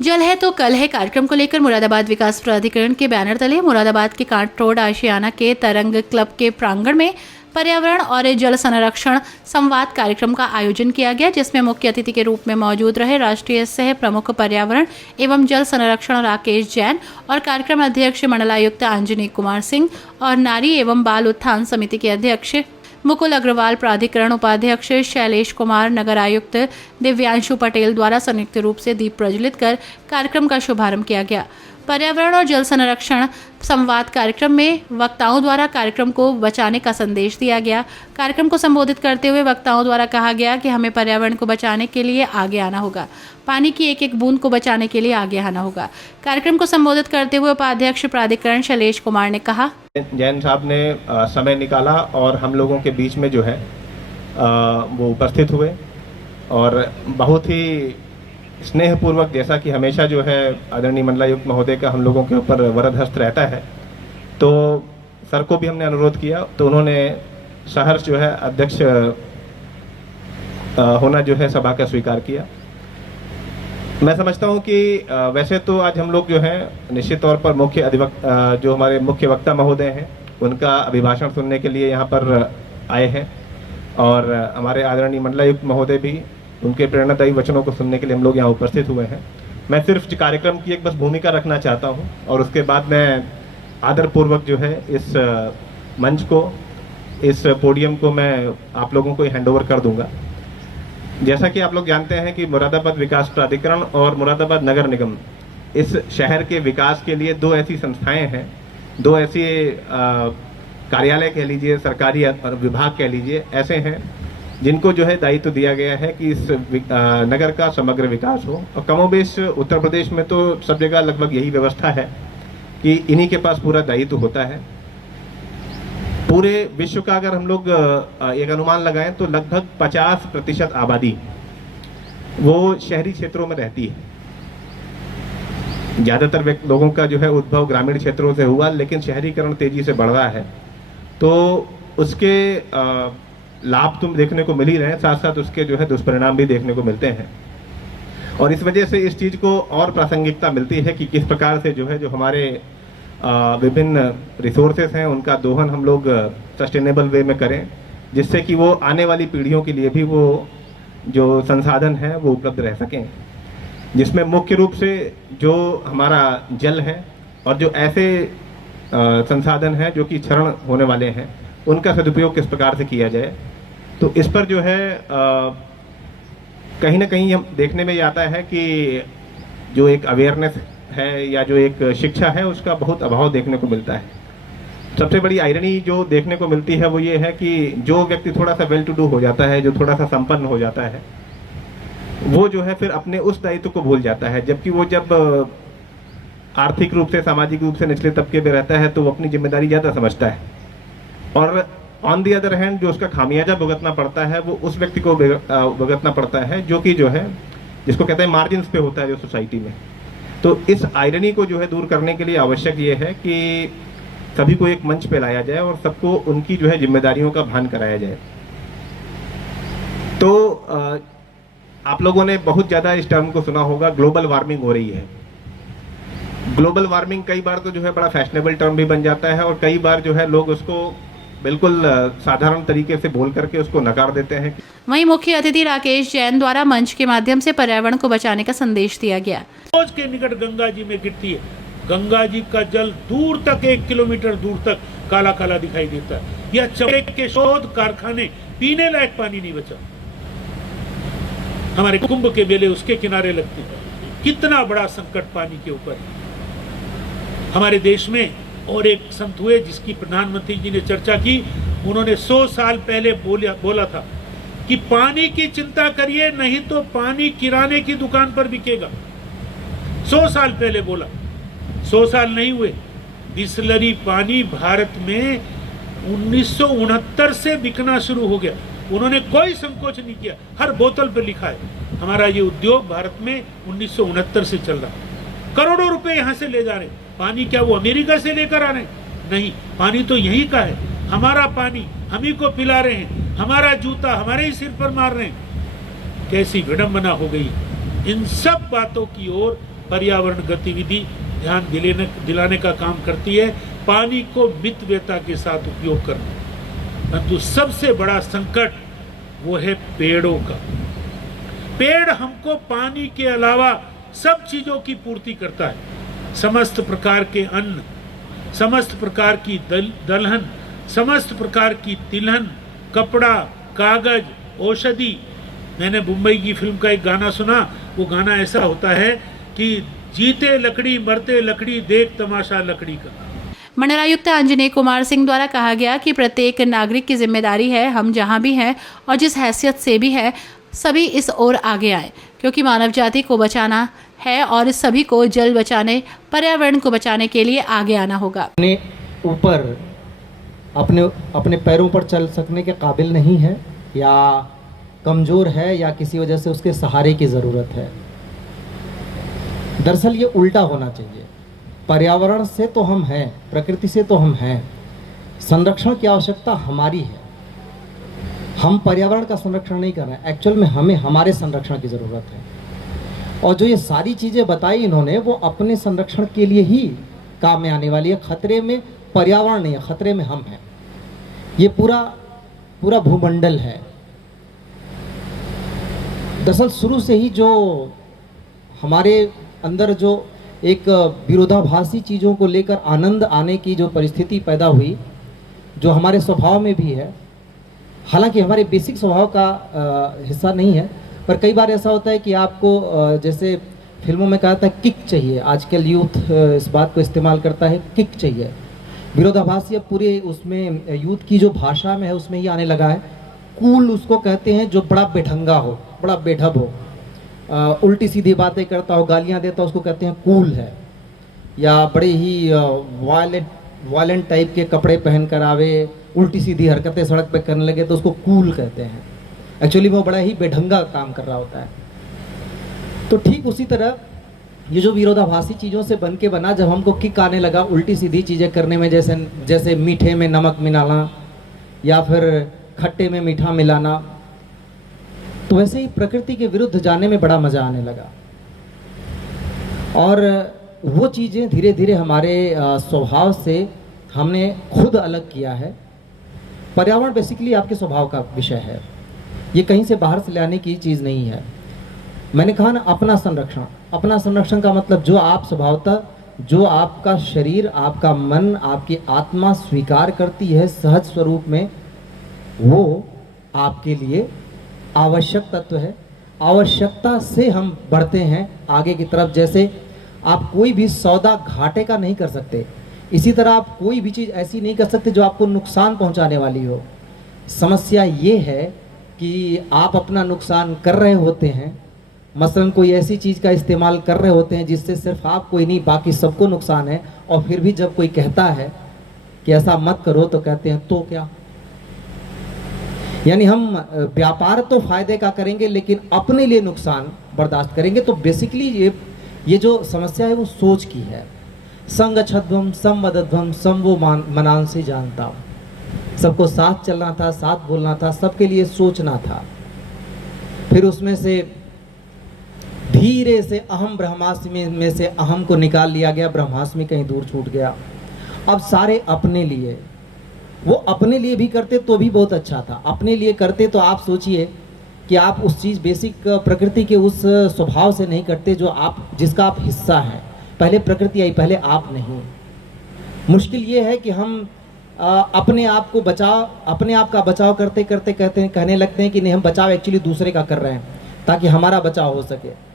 जल है तो कल है कार्यक्रम को लेकर मुरादाबाद विकास प्राधिकरण के बैनर तले मुरादाबाद के कांट रोड आशियाना के तरंग क्लब के प्रांगण में पर्यावरण और जल संरक्षण संवाद कार्यक्रम का आयोजन किया गया, जिसमें मुख्य अतिथि के रूप में मौजूद रहे राष्ट्रीय सह प्रमुख पर्यावरण एवं जल संरक्षण राकेश जैन और कार्यक्रम अध्यक्ष मंडलायुक्त अंजनी कुमार सिंह और नारी एवं बाल उत्थान समिति के अध्यक्ष मुकुल अग्रवाल, प्राधिकरण उपाध्यक्ष शैलेश कुमार, नगर आयुक्त दिव्यांशु पटेल द्वारा संयुक्त रूप से दीप प्रज्वलित कर कार्यक्रम का शुभारंभ किया गया। पर्यावरण और जल संरक्षण संवाद कार्यक्रम में वक्ताओं द्वारा कार्यक्रम को बचाने का संदेश दिया गया। कार्यक्रम को संबोधित करते हुए वक्ताओं द्वारा कहा गया कि हमें पर्यावरण को बचाने के लिए आगे आना होगा, पानी की एक एक बूंद को बचाने के लिए आगे आना होगा। कार्यक्रम को संबोधित करते हुए उपाध्यक्ष प्राधिकरण शैलेश कुमार ने कहा, जैन साहब ने समय निकाला और हम लोगों के बीच में जो है वो उपस्थित हुए और बहुत ही स्नेहपूर्वक, जैसा कि हमेशा जो है आदरणीय मंडलायुक्त महोदय का हम लोगों के ऊपर वरद हस्त रहता है, तो सर को भी हमने अनुरोध किया तो उन्होंने सहर्ष जो है अध्यक्ष होना जो है सभा का स्वीकार किया। मैं समझता हूं कि वैसे तो आज हम लोग जो है निश्चित तौर पर जो हमारे मुख्य वक्ता महोदय हैं उनका अभिभाषण सुनने के लिए यहाँ पर आए हैं और हमारे आदरणीय मंडलायुक्त महोदय भी उनके प्रेरणादायी वचनों को सुनने के लिए हम लोग यहाँ उपस्थित हुए हैं। मैं सिर्फ कार्यक्रम की एक बस भूमिका रखना चाहता हूँ और उसके बाद मैं आदरपूर्वक जो है इस मंच को, इस पोडियम को मैं आप लोगों को हैंड ओवर कर दूंगा। जैसा कि आप लोग जानते हैं कि मुरादाबाद विकास प्राधिकरण और मुरादाबाद नगर निगम इस शहर के विकास के लिए दो ऐसी संस्थाएं हैं, दो ऐसी कार्यालय कह लीजिए, सरकारी विभाग कह लीजिए, ऐसे हैं जिनको जो है दायित्व दिया गया है कि इस नगर का समग्र विकास हो। और कमोबेश उत्तर प्रदेश में तो सब जगह लगभग यही व्यवस्था है कि इन्हीं के पास पूरा दायित्व होता है। पूरे विश्व का अगर हम लोग एक अनुमान लगाएं तो लगभग 50% आबादी वो शहरी क्षेत्रों में रहती है। ज़्यादातर लोगों का जो है उद्भव ग्रामीण क्षेत्रों से हुआ, लेकिन शहरीकरण तेजी से बढ़ रहा है, तो उसके लाभ तुम देखने को मिल ही रहे हैं, साथ साथ उसके जो है दुष्परिणाम भी देखने को मिलते हैं। और इस वजह से इस चीज़ को और प्रासंगिकता मिलती है कि किस प्रकार से जो है जो हमारे विभिन्न रिसोर्सेस हैं उनका दोहन हम लोग सस्टेनेबल वे में करें, जिससे कि वो आने वाली पीढ़ियों के लिए भी वो जो संसाधन है वो उपलब्ध रह सकें, जिसमें मुख्य रूप से जो हमारा जल है और जो ऐसे संसाधन हैं जो कि क्षरण होने वाले हैं उनका सदुपयोग किस प्रकार से किया जाए। तो इस पर जो है कहीं ना कहीं हम देखने में ये आता है कि जो एक अवेयरनेस है या जो एक शिक्षा है उसका बहुत अभाव देखने को मिलता है। सबसे बड़ी आयरनी जो देखने को मिलती है वो ये है कि जो व्यक्ति थोड़ा सा वेल टू डू हो जाता है, जो थोड़ा सा संपन्न हो जाता है, वो जो है फिर अपने उस दायित्व को भूल जाता है, जबकि वो जब आर्थिक रूप से, सामाजिक रूप से निचले तबके में रहता है तो वो अपनी जिम्मेदारी ज़्यादा समझता है। और ऑन दी अदर हैंड जो उसका खामियाजा भुगतना पड़ता है वो उस व्यक्ति को भुगतना पड़ता है जो कि जो है जिसको कहते हैं मार्जिन्स पे होता है जो सोसाइटी में। तो इस आयरनी को जो है दूर करने के लिए आवश्यक ये है कि सभी को एक मंच पे लाया जाए और सबको उनकी जो है जिम्मेदारियों का भान कराया जाए। तो आप लोगों ने बहुत ज़्यादा इस टर्म को सुना होगा, ग्लोबल वार्मिंग हो रही है। ग्लोबल वार्मिंग कई बार तो जो है बड़ा फैशनेबल टर्म भी बन जाता है और कई बार जो है लोग उसको बिल्कुल साधारण तरीके से बोल करके उसको नकार देते हैं। वहीं मुख्य अतिथि राकेश जैन द्वारा मंच के माध्यम से पर्यावरण को बचाने का संदेश दिया गया। रोज के निकट गंगा जी में गिरती है, गंगा जी का जल दूर तक 1 किलोमीटर दूर तक काला काला दिखाई देता है। यह चमड़े के शोध कारखाने, पीने लायक पानी नहीं बचा। हमारे कुंभ के मेले उसके किनारे लगते हैं। कितना बड़ा संकट पानी के ऊपर हमारे देश में। और एक संत हुए जिसकी प्रधानमंत्री जी ने चर्चा की, उन्होंने 100 साल पहले बोला था कि पानी की चिंता करिए, नहीं तो पानी किराने की दुकान पर बिकेगा। 100 साल पहले बोला, 100 साल नहीं हुए। बिसलरी पानी भारत में 1969 से बिकना शुरू हो गया। उन्होंने कोई संकोच नहीं किया, हर बोतल पर लिखा है हमारा ये उद्योग भारत में 1969 से चल रहा है। करोड़ों रुपए यहाँ से ले जा रहे हैं। पानी क्या वो अमेरिका से लेकर आ रहे हैं? नहीं, पानी तो यहीं का है। हमारा पानी हम ही को पिला रहे हैं, हमारा जूता हमारे ही सिर पर मार रहे हैं। कैसी विडंबना हो गई। इन सब बातों की ओर पर्यावरण गतिविधि ध्यान दिलाने का काम करती है, पानी को मितव्ययता के साथ उपयोग करना। परंतु सबसे बड़ा संकट वो है पेड़ों का। पेड़ हमको पानी के अलावा सब चीजों की पूर्ति करता है। समस्त प्रकार के अन्न, समस्त प्रकार की दलहन, समस्त प्रकार की तिलहन, कपड़ा, कागज, औषधि। मैंने मुंबई की फिल्म का एक गाना सुना, वो गाना ऐसा होता है कि जीते लकड़ी मरते लकड़ी, देख तमाशा लकड़ी का। मंडलायुक्त अंजनेय कुमार सिंह द्वारा कहा गया कि प्रत्येक नागरिक की जिम्मेदारी है, हम जहां भी हैं और जिस हैसियत से भी है, सभी इस ओर आगे आए, क्योंकि मानव जाति को बचाना है और सभी को जल बचाने, पर्यावरण को बचाने के लिए आगे आना होगा। अपने ऊपर अपने पैरों पर चल सकने के काबिल नहीं है, या कमज़ोर है, या किसी वजह से उसके सहारे की ज़रूरत है। दरअसल ये उल्टा होना चाहिए। पर्यावरण से तो हम हैं, प्रकृति से तो हम हैं, संरक्षण की आवश्यकता हमारी है। हम पर्यावरण का संरक्षण नहीं कर रहे हैं, एक्चुअल में हमें हमारे संरक्षण की ज़रूरत है। और जो ये सारी चीज़ें बताई इन्होंने, वो अपने संरक्षण के लिए ही काम में आने वाली है। खतरे में पर्यावरण नहीं है, खतरे में हम हैं। ये पूरा भूमंडल है। दरअसल शुरू से ही जो हमारे अंदर जो एक विरोधाभासी चीज़ों को लेकर आनंद आने की जो परिस्थिति पैदा हुई, जो हमारे स्वभाव में भी है, हालांकि हमारे बेसिक स्वभाव का हिस्सा नहीं है, पर कई बार ऐसा होता है कि आपको जैसे फिल्मों में कहा था किक चाहिए। आजकल यूथ इस बात को इस्तेमाल करता है, किक चाहिए। विरोधाभासी अब पूरे उसमें यूथ की जो भाषा में है उसमें ही आने लगा है। कूल उसको कहते हैं जो बड़ा बेढंगा हो, बड़ा बेढब हो, उल्टी सीधी बातें करता हो, गालियां देता हो, उसको कहते हैं कूल है। या बड़े ही वायलेंट टाइप के कपड़े पहन कर आवे, उल्टी सीधी हरकतें सड़क पे करने लगे तो उसको कूल कहते हैं। एक्चुअली वो बड़ा ही बेढंगा काम कर रहा होता है। तो ठीक उसी तरह ये जो विरोधाभासी चीज़ों से बन के बना, जब हमको किक आने लगा उल्टी सीधी चीज़ें करने में, जैसे मीठे में नमक मिलाना या फिर खट्टे में मीठा मिलाना, तो वैसे ही प्रकृति के विरुद्ध जाने में बड़ा मज़ा आने लगा। और वो चीज़ें धीरे धीरे हमारे स्वभाव से हमने खुद अलग किया है। पर्यावरण बेसिकली आपके स्वभाव का विषय है, ये कहीं से बाहर से लाने की चीज़ नहीं है। मैंने कहा ना, अपना संरक्षण। अपना संरक्षण का मतलब जो आप स्वभावतः, जो आपका शरीर, आपका मन, आपकी आत्मा स्वीकार करती है सहज स्वरूप में, वो आपके लिए आवश्यक तत्व है। आवश्यकता से हम बढ़ते हैं आगे की तरफ। जैसे आप कोई भी सौदा घाटे का नहीं कर सकते, इसी तरह आप कोई भी चीज़ ऐसी नहीं कर सकते जो आपको नुकसान पहुंचाने वाली हो। समस्या ये है कि आप अपना नुकसान कर रहे होते हैं। मसलन कोई ऐसी चीज़ का इस्तेमाल कर रहे होते हैं जिससे सिर्फ आप कोई नहीं, बाकी सबको नुकसान है, और फिर भी जब कोई कहता है कि ऐसा मत करो तो कहते हैं तो क्या। यानी हम व्यापार तो फायदे का करेंगे लेकिन अपने लिए नुकसान बर्दाश्त करेंगे। तो बेसिकली ये जो समस्या है वो सोच की है। संगच्छध्वम संवदध्वम समवो मनांसी जानता। सबको साथ चलना था, साथ बोलना था, सबके लिए सोचना था। फिर उसमें से धीरे से अहम ब्रह्मास्मि में से अहम को निकाल लिया गया, ब्रह्मास्मि कहीं दूर छूट गया। अब सारे अपने लिए, वो अपने लिए भी करते तो भी बहुत अच्छा था। अपने लिए करते तो आप सोचिए कि आप उस चीज़ बेसिक प्रकृति के उस स्वभाव से नहीं करते जो जिसका आप हिस्सा हैं। पहले प्रकृति आई, पहले आप नहीं। मुश्किल ये है कि हम अपने आप का बचाव करते करते कहने लगते हैं कि नहीं, हम बचाव एक्चुअली दूसरे का कर रहे हैं ताकि हमारा बचाव हो सके।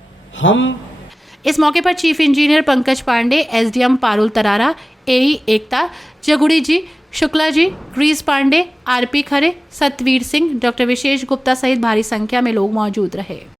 इस मौके पर chief engineer Pankaj Pande, SDM Parul Tarara, AE Ekta Jaguri ji, Shukla ji, ग्रीस पांडे, आरपी खरे, सतवीर सिंह, डॉक्टर विशेष गुप्ता सहित भारी संख्या में लोग मौजूद रहे।